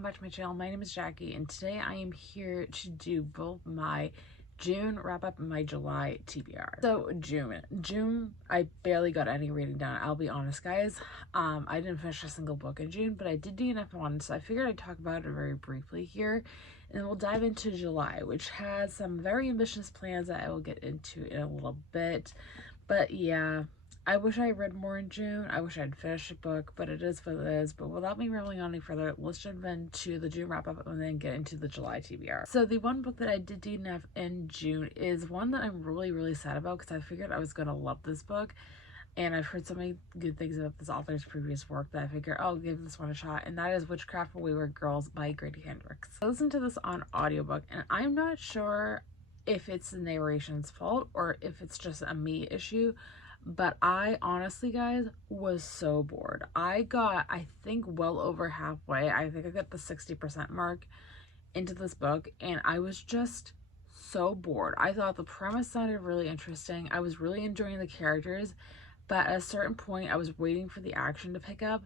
welcome back to my channel. My name is Jackie and today I am here to do both my June wrap up and my July TBR. So June I barely got any reading done, I'll be honest guys. I didn't finish a single book in June, but I did DNF one, so I figured I'd talk about it very briefly here, and we'll dive into July, which has some very ambitious plans that I will get into in a little bit. But yeah, I wish I read more in June. I wish I'd finished a book, but it is what it is. But without me rambling on any further, let's jump into the June wrap up and then get into the July TBR. So the one book that I did DNF in June is one that I'm really sad about, because I figured I was going to love this book. And I've heard so many good things about this author's previous work that I figure I'll give this one a shot. And that is Witchcraft for Wayward Girls by Grady Hendrix. I listened to this on audiobook, and I'm not sure if it's the narration's fault or if it's just a me issue. But I honestly, guys, was so bored. I got, I think, well over halfway. I think I got the 60% mark into this book, and I was just so bored. I thought the premise sounded really interesting. I was really enjoying the characters, but at a certain point, I was waiting for the action to pick up,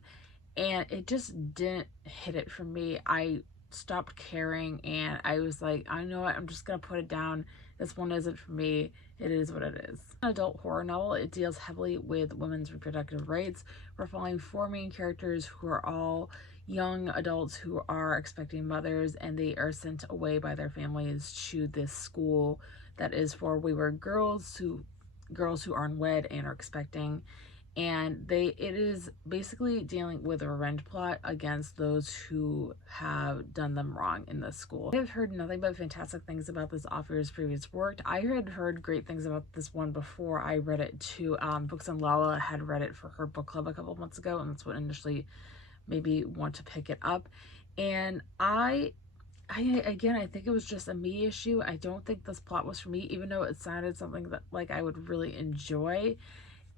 and it just didn't hit it for me. I stopped caring, and I was like, I know what, I'm just gonna put it down. This one isn't for me. It is what it is. An adult horror novel. It deals heavily with women's reproductive rights. We're following four main characters who are all young adults who are expecting mothers, and they are sent away by their families to this school that is for wayward girls who are unwed and are expecting. And it is basically dealing with a revenge plot against those who have done them wrong in this school. I have heard nothing but fantastic things about this author's previous work. I had heard great things about this one before I read it too. Books and Lala had read it for her book club a couple months ago, and that's what initially made me want to pick it up. And again, I think it was just a me issue. I don't think this plot was for me, even though it sounded something that like I would really enjoy.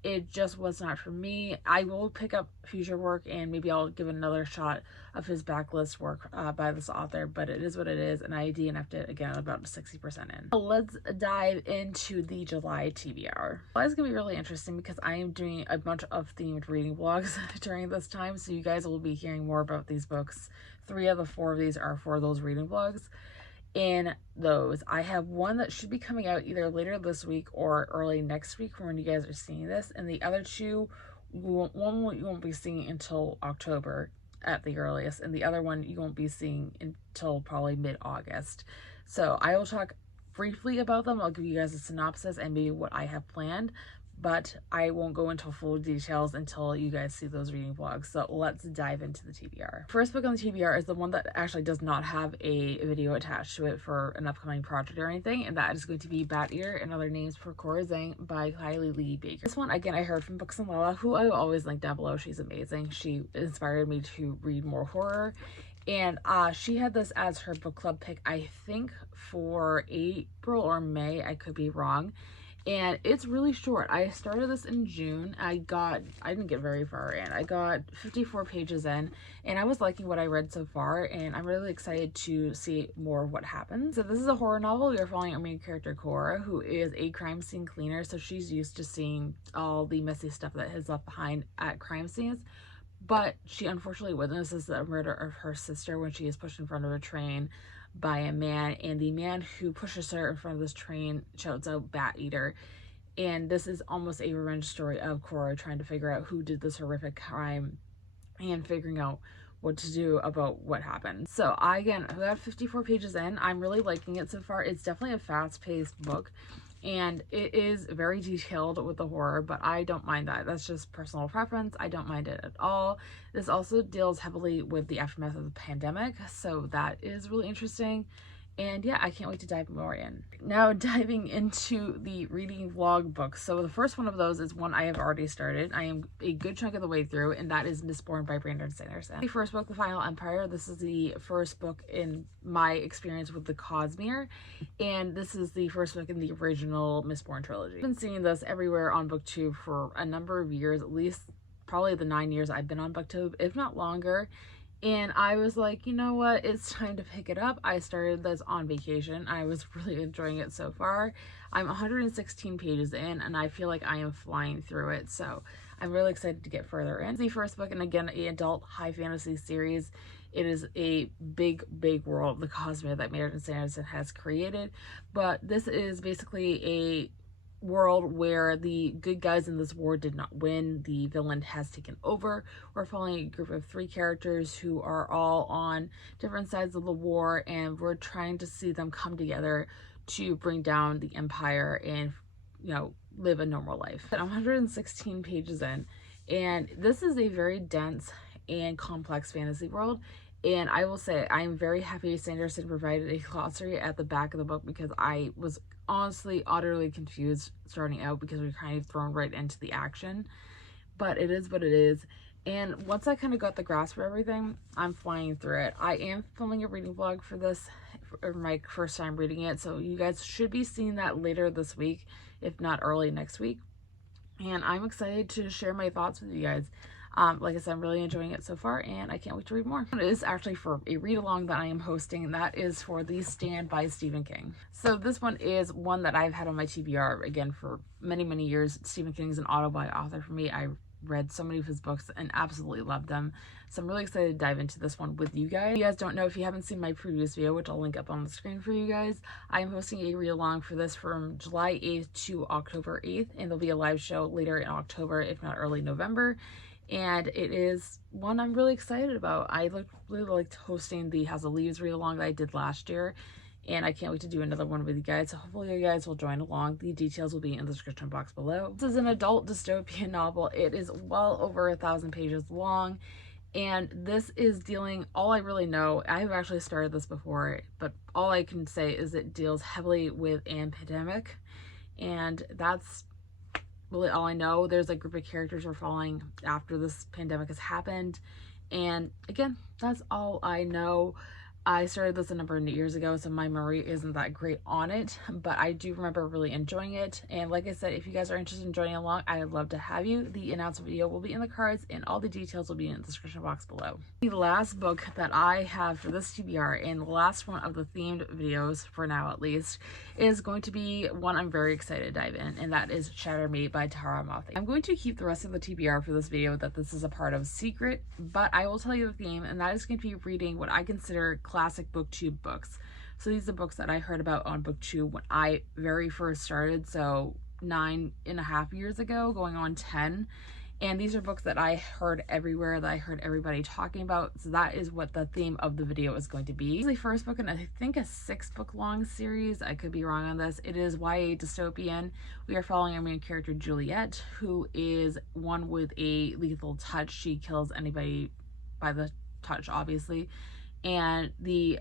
It just was not for me. I will pick up future work, and maybe I'll give another shot of his backlist work by this author, but it is what it is, and I DNF'd it again about 60% in. Let's dive into the July TBR. July is going to be really interesting because I am doing a bunch of themed reading vlogs during this time, so you guys will be hearing more about these books. 3 of the 4 of these are for those reading vlogs. In those, I have one that should be coming out either later this week or early next week when you guys are seeing this, and the other 2, one you won't be seeing until October at the earliest, and the other one you won't be seeing until probably mid-August. So I will talk briefly about them. I'll give you guys a synopsis and maybe what I have planned, but I won't go into full details until you guys see those reading vlogs. So let's dive into the TBR. First book on the TBR is the one that actually does not have a video attached to it for an upcoming project or anything, and that is going to be Bat Eater and Other Names for Cora Zhang by Kylie Lee Baker. This one, again, I heard from Books and Lala, who I will always link down below. She's amazing. She inspired me to read more horror, and she had this as her book club pick, I think for April or May, I could be wrong. And it's really short. I started this in June. I didn't get very far in. I got 54 pages in, and I was liking what I read so far, and I'm really excited to see more of what happens. So this is a horror novel. We are following our main character, Cora, who is a crime scene cleaner, so she's used to seeing all the messy stuff that is left behind at crime scenes. But she unfortunately witnesses the murder of her sister when she is pushed in front of a train by a man, and the man who pushes her in front of this train shouts out Bat Eater. And this is almost a revenge story of Cora trying to figure out who did this horrific crime and figuring out what to do about what happened. So I got 54 pages in. I'm really liking it so far. It's definitely a fast-paced book, and it is very detailed with the horror, but I don't mind that. That's just personal preference. I don't mind it at all. This also deals heavily with the aftermath of the pandemic, so that is really interesting. And yeah, I can't wait to dive more in. Now diving into the reading vlog books. So the first one of those is one I have already started. I am a good chunk of the way through, and that is Mistborn by Brandon Sanderson. The first book, The Final Empire. This is the first book in my experience with the Cosmere, and this is the first book in the original Mistborn trilogy. I've been seeing this everywhere on BookTube for a number of years, at least probably the 9 years I've been on BookTube, if not longer. And I was like, you know what, it's time to pick it up. I started this on vacation. I was really enjoying it so far. I'm 116 pages in, and I feel like I am flying through it. So I'm really excited to get further in. The first book, and again, an adult high fantasy series. It is a big, big world, the cosmere that Brandon Sanderson has created. But this is basically a world where the good guys in this war did not win. The villain has taken over. We're following a group of 3 characters who are all on different sides of the war, and we're trying to see them come together to bring down the empire and, you know, live a normal life. I'm 116 pages in, and this is a very dense and complex fantasy world. And I will say, I'm very happy Sanderson provided a glossary at the back of the book, because I was honestly utterly confused starting out, because we were kind of thrown right into the action. But it is what it is. And once I kind of got the grasp of everything, I'm flying through it. I am filming a reading vlog for this, for my first time reading it. So you guys should be seeing that later this week, if not early next week. And I'm excited to share my thoughts with you guys. Like I said, I'm really enjoying it so far, and I can't wait to read more. It is actually for a read-along that I am hosting, and that is for The Stand by Stephen King. So this one is one that I've had on my TBR, again, for many, many years. Stephen King is an auto-buy author for me. I read so many of his books and absolutely loved them. So I'm really excited to dive into this one with you guys. If you guys don't know, if you haven't seen my previous video, which I'll link up on the screen for you guys, I am hosting a read-along for this from July 8th to October 8th, and there'll be a live show later in October, if not early November. And it is one I'm really excited about. I really liked hosting the House of Leaves read-along that I did last year, and I can't wait to do another one with you guys. So hopefully you guys will join along. The details will be in the description box below. This is an adult dystopian novel. It is well over 1,000 pages long, and this is dealing, all I really know, I have actually started this before, but all I can say is it deals heavily with a pandemic, and that's really all I know. There's a group of characters we're following after this pandemic has happened, and again, that's all I know. I started this a number of years ago, so my memory isn't that great on it, but I do remember really enjoying it. And like I said, if you guys are interested in joining along, I would love to have you. The announcement video will be in the cards, and all the details will be in the description box below. The last book that I have for this TBR, and the last one of the themed videos, for now at least, is going to be one I'm very excited to dive in, and that is Shatter Me by Tara Mothie. I'm going to keep the rest of the TBR for this video that this is a part of secret, but I will tell you the theme, and that is going to be reading what I consider classic booktube books. So these are books that I heard about on booktube when I very first started, so 9.5 years ago, going on 10. And these are books that I heard everywhere, that I heard everybody talking about. So that is what the theme of the video is going to be. It's the first book in, I think, a 6-book long series. I could be wrong on this. It is YA dystopian. We are following our main character, Juliet, who is one with a lethal touch. She kills anybody by the touch, obviously. And the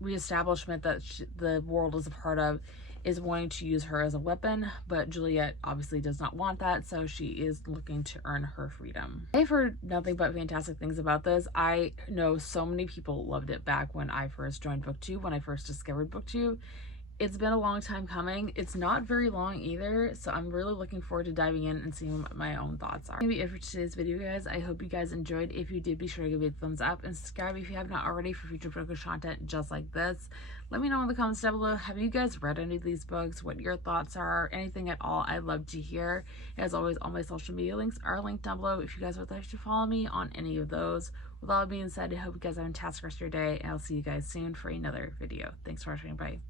reestablishment that the world is a part of is wanting to use her as a weapon, but Juliet obviously does not want that, so she is looking to earn her freedom. I've heard nothing but fantastic things about this. I know so many people loved it back when I first joined BookTube, when I first discovered BookTube. It's been a long time coming. It's not very long either, so I'm really looking forward to diving in and seeing what my own thoughts are. Maybe it for today's video, guys. I hope you guys enjoyed. If you did, be sure to give it a thumbs up and subscribe if you have not already for future bookish content just like this. Let me know in the comments down below, have you guys read any of these books? What your thoughts are? Anything at all? I'd love to hear. As always, all my social media links are linked down below if you guys would like to follow me on any of those. With all that being said, I hope you guys have a fantastic rest of your day, and I'll see you guys soon for another video. Thanks for watching. Bye.